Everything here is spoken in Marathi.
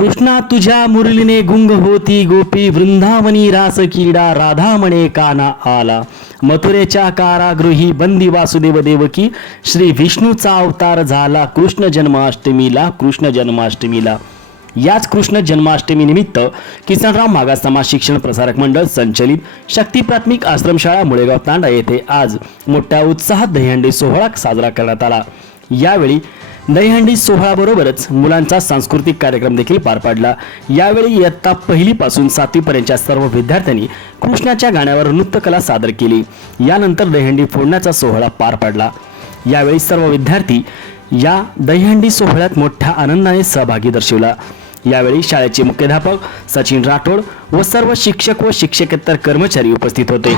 कृष्णा तुझ्या मुरलीने गुंग होती गोपी वृंदावनी रास क्रीडा राधा म्हणे काना आला. मथुरेच्या कारागृही बंदी वासुदेव देवकी श्री विष्णूचा अवतार झाला कृष्ण जन्माष्टमीला कृष्ण जन्माष्टमीला. याच कृष्ण जन्माष्टमी निमित्त किसनराव मागास समाज शिक्षण प्रसारक मंडळ संचलित शक्ती प्राथमिक आश्रमशाळा मुळेगाव तांडा येथे आज मोठ्या उत्साहात दहीहंडी सोहळा साजरा करण्यात आला. यावेळी दहीहंडी सोहळ्याबरोबरच मुलांचा सांस्कृतिक कार्यक्रम देखील पार पाडला. यावेळी इयत्ता पहिलीपासून सातवीपर्यंतच्या सर्व विद्यार्थ्यांनी कृष्णाच्या गाण्यावर नृत्यकला सादर केली. यानंतर दहीहंडी फोडण्याचा सोहळा पार पडला. यावेळी सर्व विद्यार्थी या दहीहंडी सोहळ्यात मोठ्या आनंदाने सहभागी दर्शवला. यावेळी शाळेचे मुख्याध्यापक सचिन राठोड व सर्व शिक्षक व शिक्षकेतर कर्मचारी उपस्थित होते.